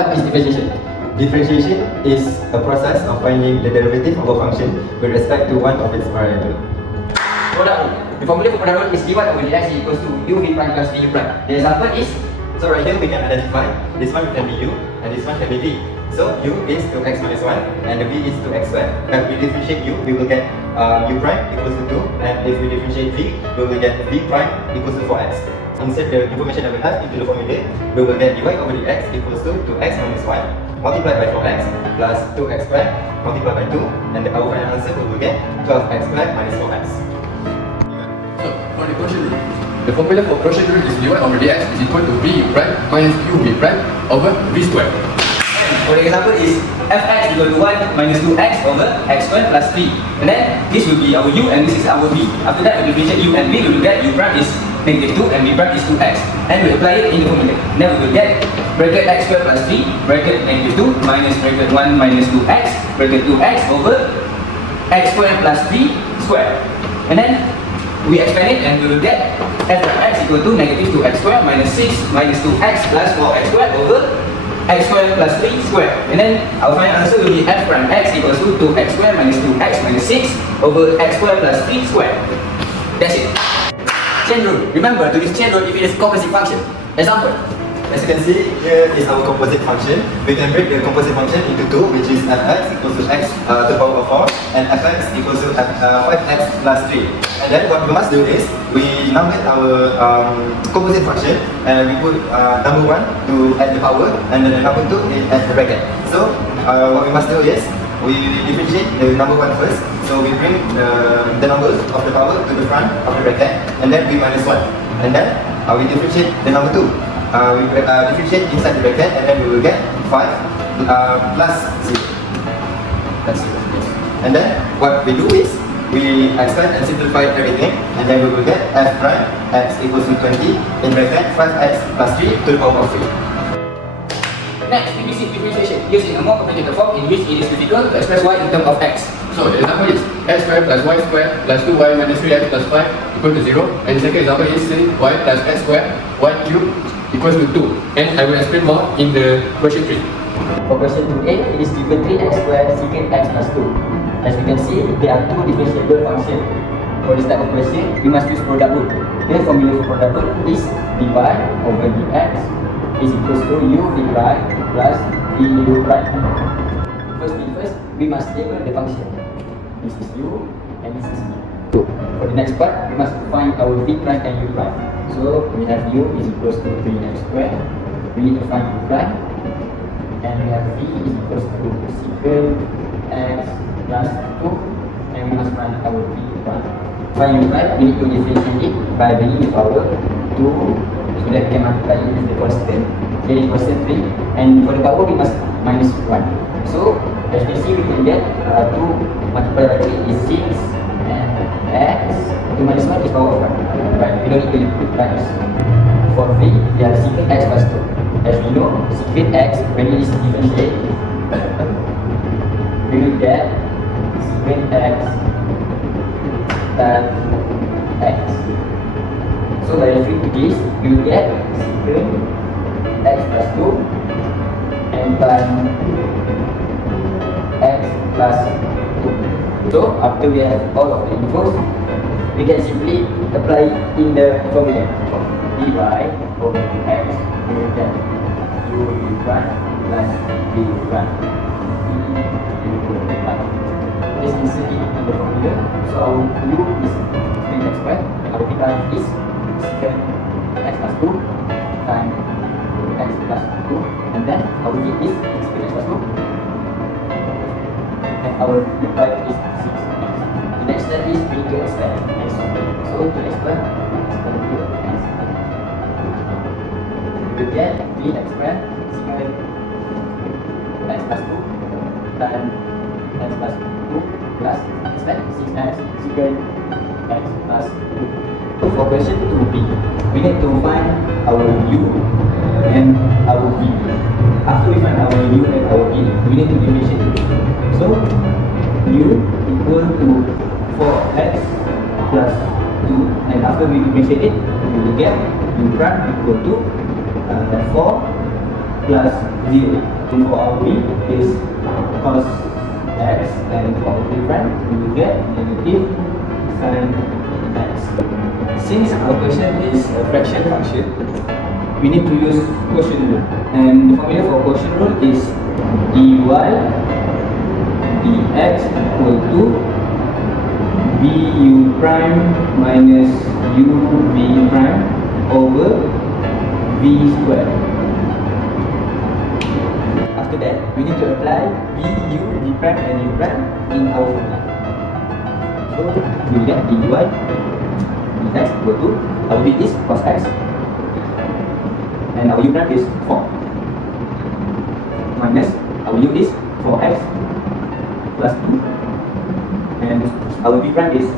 What is differentiation? Differentiation is a process of finding the derivative of a function with respect to one of its variables. Product rule. The formula for product rule is dy over dx equals to u v prime plus v u prime. The example is, so right here we can identify this one can be u and this one can be v. So u is to x minus 1 and the v is to x squared. When we differentiate u, we will get u prime equals to 2, and if we differentiate v, we will get v prime equals to 4x. Insert the information that we have into the formula, we will get dy over dx equals to 2x minus 1 multiplied by 4x plus 2x squared multiplied by 2, and our final answer we will get 12x squared minus 4x. So, for the quotient rule, the formula for quotient rule is dy over dx is equal to v prime minus u v prime over v squared. for the example is fx equal to 1 minus 2x over x squared plus 3. And then this will be our u and this is our v. After that we differentiate u and v, we will get u prime is negative 2 and v prime is 2x. And we apply it in the formula. Then we will get bracket x squared plus 3, bracket negative 2 minus bracket 1 minus 2x, bracket 2x over x squared plus 3 squared. And then we expand it and we will get f prime x equal to negative 2x squared minus 6 minus 2x plus 4x squared over x squared plus 3 squared. And then our final answer will be f prime x equals to 2x squared minus 2x minus 6 over x squared plus 3 squared. That's it. Chain rule. Remember to use chain rule if it is composite function. Example. As you can see, here is our composite function. We can break the composite function into two, which is fx equals to x to the power of 4 and fx equals to 5x plus 3. And then what we must do is, we number our composite function and we put number 1 to add the power and then the number 2 is add the bracket. So what we must do is, we differentiate the number 1 first. So we bring the numbers of the power to the front of the bracket and then we minus 1. And then we differentiate the number 2. We differentiate inside the bracket and then we will get 5 plus 0. That's it. And then what we do is we expand and simplify everything and then we will get f prime x equals to 20 in bracket 5x plus 3 to the power of 3. Next, we visit differentiation using a more complicated form in which it is difficult to express y in terms of x. So the example is x squared plus y squared plus 2y minus 3x plus 5 equal to 0. And the second example is say y plus x squared y cubed equals to 2. And I will explain more in the question 3. For question 2a, it is given 3x squared secant x plus 2. As we can see, there are two differentiable functions. For this type of question, we must use product rule. The formula for product rule is dy over dx is equals to u v prime plus v u prime. First thing first, we must label the function. This is u and this is v. For the next part, we must find our v prime and u prime. So we have u is equals to 3x squared. We need to find u prime, and we have v is equals to secant x plus 2, and we must find our v prime. Find u prime, we need to differentiate it by bringing the power 2, so that we can multiply it with the constant. Here is constant 3, and for the power we must minus 1. So as you see, we can get 2 multiplied by 3 is 6, and x to minus 1 is power of 1. Right, we don't need to put minus. For v, we have secant x plus 2. As we know, secant x, when it is differentiated, we will get secant x tan x. So by referring to this, we will get secant x plus 2 and tan x plus 2. So after we have all of the infos, we can simply apply in the formula. Dy over dx will get u v prime plus v prime. This is in the formula. So our u is 3x squared, our v prime is secant x plus 2 times x plus 2, and then our v is secant x plus 2, and our v prime is 6. The next step is we need to expand x. So to expand x, we will get v expand secant x plus 2 times x plus 2 plus expand 6x secant x plus 2. So for question 2b, we need to find our u and our v. After we find our u and our v, we need to differentiate it. So u equal to 4x plus 2, and after we differentiate it, we will get u prime equal to 4 plus 0. And for our b is cos x, and for our b prime we will get negative sin x. Since our question is a fraction function, we need to use quotient rule, and the formula for quotient rule is dy dx equal to vu prime minus uv prime over v square. After that, we need to apply v, u, v prime and u prime in our formula. So we get dy dx equal to our v is cos x and our u prime is 4 minus our u is 4x plus 2 and our v prime is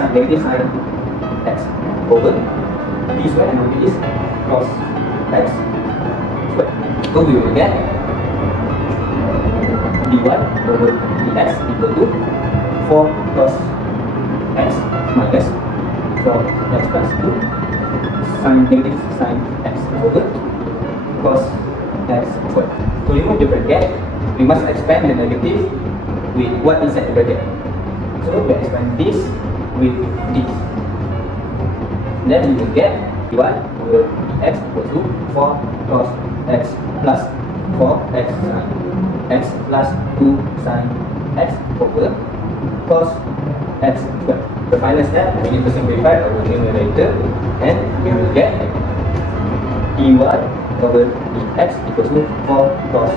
negative sin x over v square and our v is cos x square. So we will get dy over dx equal to 4 cos x minus 4x plus 2 negative sin x over cos x square. To remove the bracket, we must expand the negative with what inside the bracket. So we expand this with this. Then we will get dy over dx equal to 4 cos x plus 4x sin x plus 2 sin x over cos x square. The final step, we need to simplify our numerator and we will get dy over dx equals to 4 cos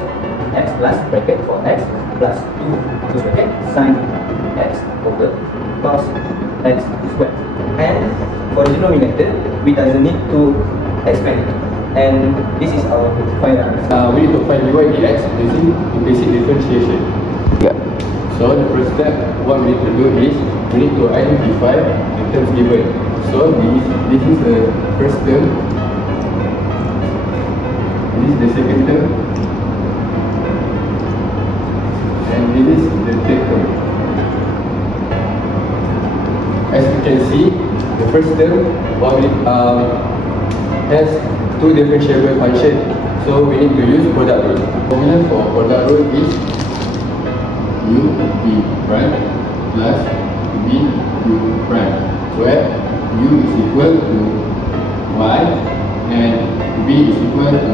x plus bracket 4x plus 2 close bracket sin x over cos x square. And for the denominator, we doesn't need to expand it. And this is our final answer. We need to find dy dx using implicit differentiation. Yeah. So the first step, what we need to do is we need to identify the terms given. So this is the first term, this is the second term, and this is the third term. As you can see, the first term has two differentiable functions, so we need to use product rule. Formula for product rule is u v prime plus v u prime, where u is equal to y and v is equal to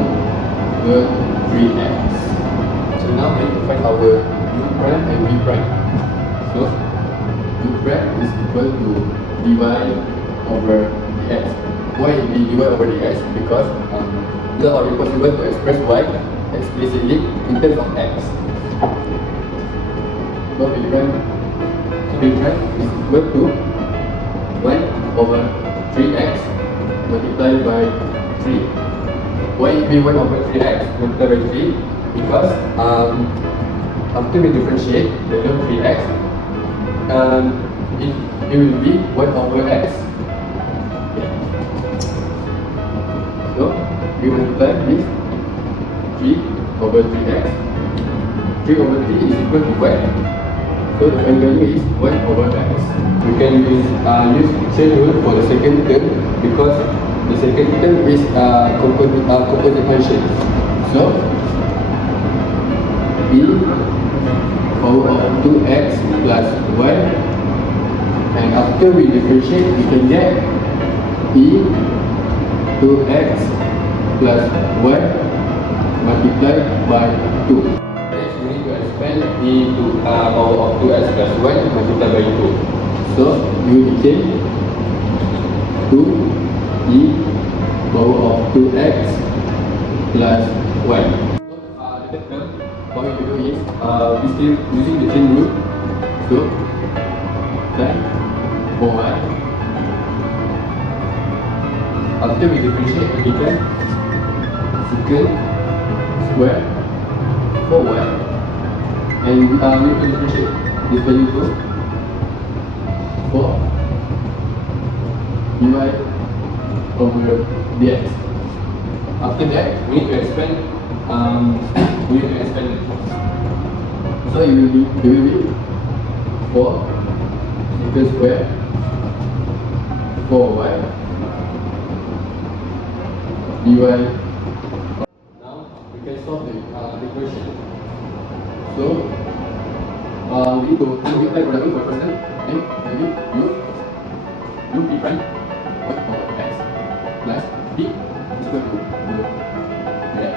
3x. So now we need to find our u prime and v prime. So u prime is equal to dy over dx. Why dy over dx? Because it's already possible to express y explicitly in terms of x. So v prime is equal to 1 over 3x multiplied by 3. Why it be 1 over 3x multiplied by 3? Because after we differentiate the term 3x, it will be 1 over x. So we multiply this 3 over 3x. 3 over 3 is equal to what? So the value is 1 over x. We can use chain rule for the second term because the second term is composite function. So e power of 2x plus y, and after we differentiate we can get e 2x plus y multiplied by 2. Next we need to expand e to power of 2x plus y multiplied by 2. So you became 2 e power of 2x plus y. So the term what we do is we still using the chain rule. So that for y, after we differentiate we get secant square for y, and we need to differentiate this value to 4 dy over dx. After that, we need to expand. So it will be 4 secant square 4y dy. Now we need to apply product rule for first term, and u p prime what power x plus p is equal to dx,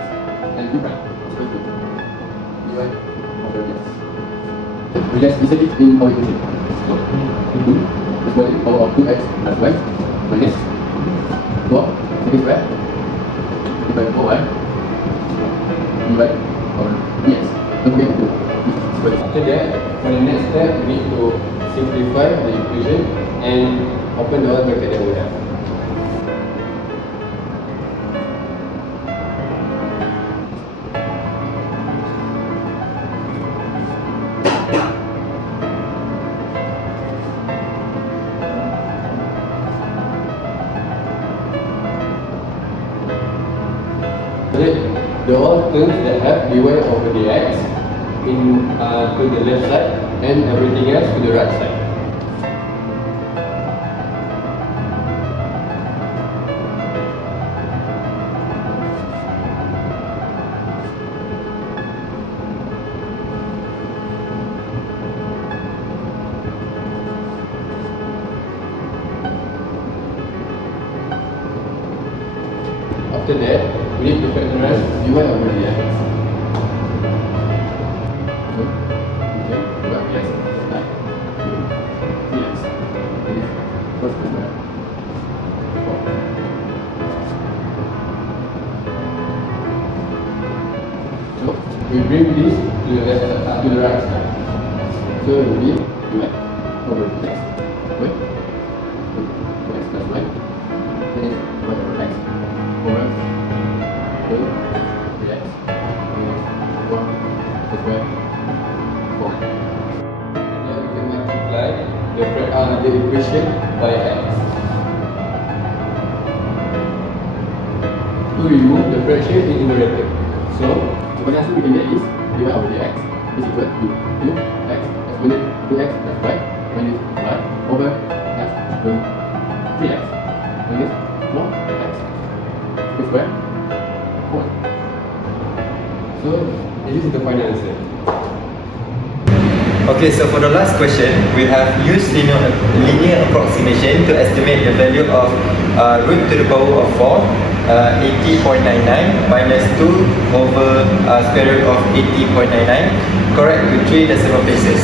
and u prime is equal to dy over dx. We just insert it in our equation. So into the square power of 2x plus y minus 4 second square divided by 4y divided over dx. Don't forget to after that, for the next step, we need to simplify the equation and open the other bracket that we have. The all terms that have dy over dx in to the left side and everything else to the right side. After that, we need to factorize dy over dx. We bring this to the left side, to the right side. So it will be dy over x, y, 2x plus y, then is y over x, over 2 dx, minus 4 plus y, 4. And then we can multiply the equation by x. To remove the fraction in numerator. So what else we can get is dy over dx is equal to 2x exponent 2x plus y minus y over x to 3x minus 4x square 4. So this is the final answer. Okay, so for the last question, we have used linear approximation to estimate the value of root to the power of 4, 80.99 minus 2 over square root of 80.99, correct to 3 decimal places.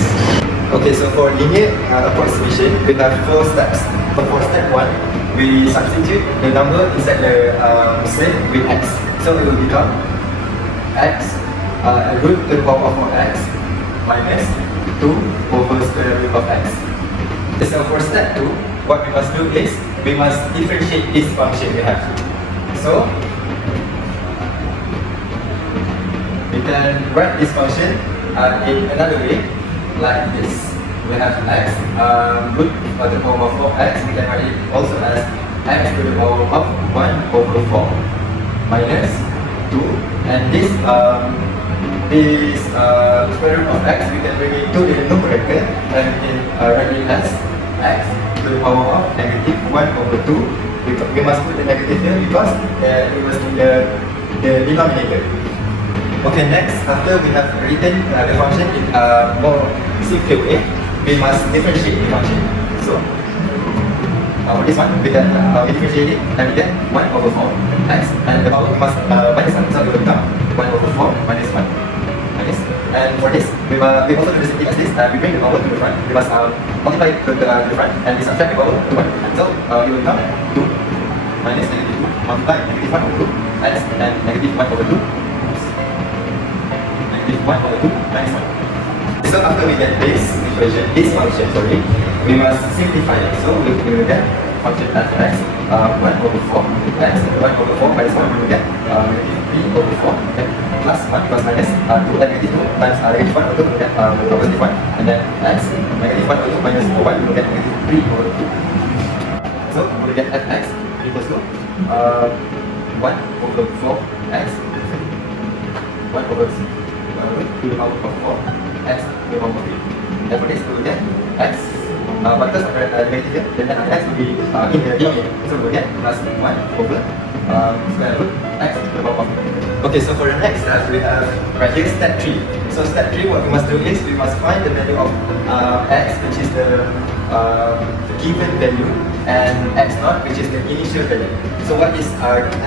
Okay, so for linear approximation, we have 4 steps. So for step 1, we substitute the number inside the set with x. So it will become x root to the power of 4x minus 2 over square root of x. So for step 2, what we must do is we must differentiate this function we have. So we can write this function in another way, like this. We have x root to the power of 4x. We can write it also as x to the power of 1 over 4 minus 2, and this square root of x, we can bring it to the numerator and we can write it as x to the power of negative 1 over 2. We must put the negative here because it was in the denominator. Okay, next, after we have written the function in a more simple way, we must differentiate the function. So for this one, we can differentiate it and we get 1 over 4 x, and the power must minus 1, so it will become 1 over 4 minus 1. And for this, we also do the same thing as this. We bring the power to the front. We must multiply to the front and we subtract the power to 1. So it will become 2 minus negative 2 multiply negative 1 over 2 and negative 1 over 2. Negative 1 over 2 minus 1. So after we get this equation, this function, we must simplify it. So we will get function f x 1 over 4 x 1 over 4 minus 1. We will get negative 3 over 4 plus 1 plus minus 2 and negative 2 times negative 1 over 2 we will get positive 1, and then x negative 1 over 2 minus 4 1 we will get negative 3 over 2. So we will get fx equals to 1 over 4 x 1 over 6 to the power of 4 x to the power of 3. And for this we will get x because of the negative here, then the x will be in the denominator. So we will get plus 1 over square root x to the power of 3. Okay, so for the next step, we have right here step 3. So step 3, what we must do is we must find the value of x, which is the given value, and x naught, which is the initial value. So what is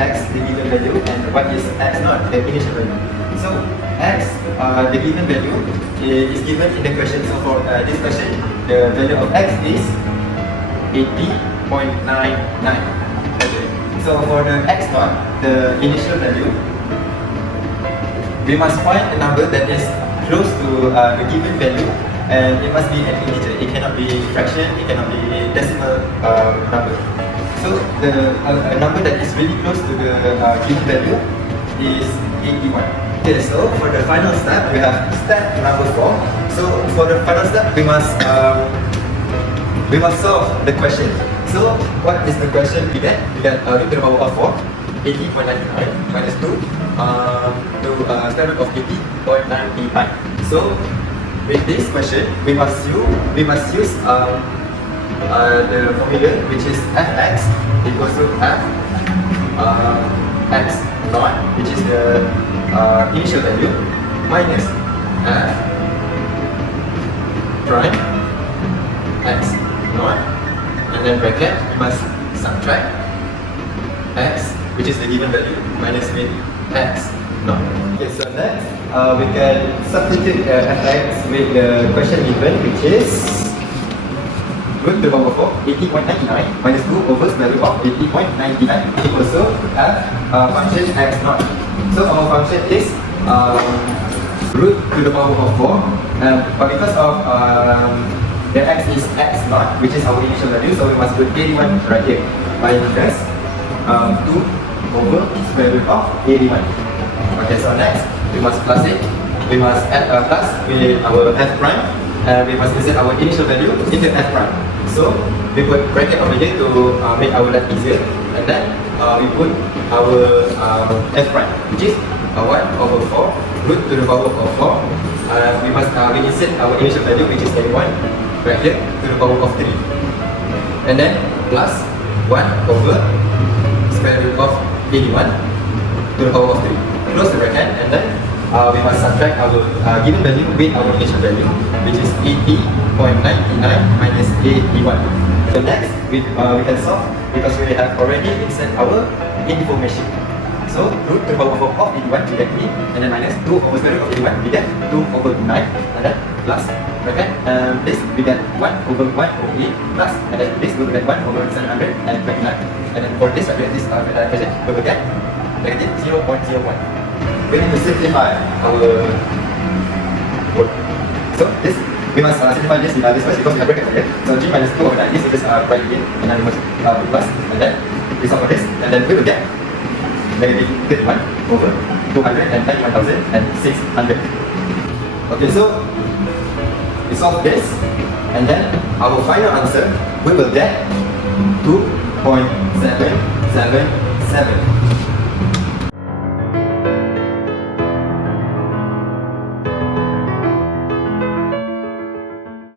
x, the given value, and what is x naught, the initial value? So x, the given value, is given in the question. So for this question, the value of x is 80.99. Okay. So for the x naught, the initial value, we must find a number that is close to the given value, and it must be an integer. It cannot be fraction, it cannot be decimal number. So the number that is really close to the given value is 81. Okay, so for the final step, we have step number 4. So for the final step, we must solve the question. So what is the question we get? We get root to the power of 4, 80.99 minus 2 to square root of 80.99. So with this question, we must use the formula, which is fx equals to f x naught, which is the initial value, minus f prime x naught, and then bracket, we must subtract x, which is the given value, minus with x naught. Okay, so next we can substitute fx with the question given, which is root to the power of 80.99 minus 2 over square root of 80.99 equals to f function x naught. So our function is root to the power of 4, but because of the x is x naught, which is our initial value, so we must put 81 right here, minus 2 over square root of 81. Okay, so next we must plus it. We must add a plus with our f prime, and we must insert our initial value into f prime. So we put bracket over here to make our life easier, and then we put our f prime, which is 1 over 4 root to the power of 4. We insert our initial value, which is 81, right here, to the power of 3, and then plus 1 over square root of 81 to the power of 3. Close the bracket, and then we must subtract our given value with our initial value, which is 80.99 minus 81. So next, we can solve because we have already inserted our information. So root to the power of 81, we get 3, and then minus 2 over square root of 81, we get 2 over 9, and then plus bracket, this we get 1 over 1 over 8, plus, and then this we will get 1 over 729, and then for this, we will get negative 0.01. We need to simplify our work. So this, we must simplify this in this first because we have bracket here. So 3 minus 2 over 9, this is just right here, and then we must plus, and then we solve for this, and then we will get negative 31 over 291,600. Okay, so we solve this, and then our final answer, we will get 2.777.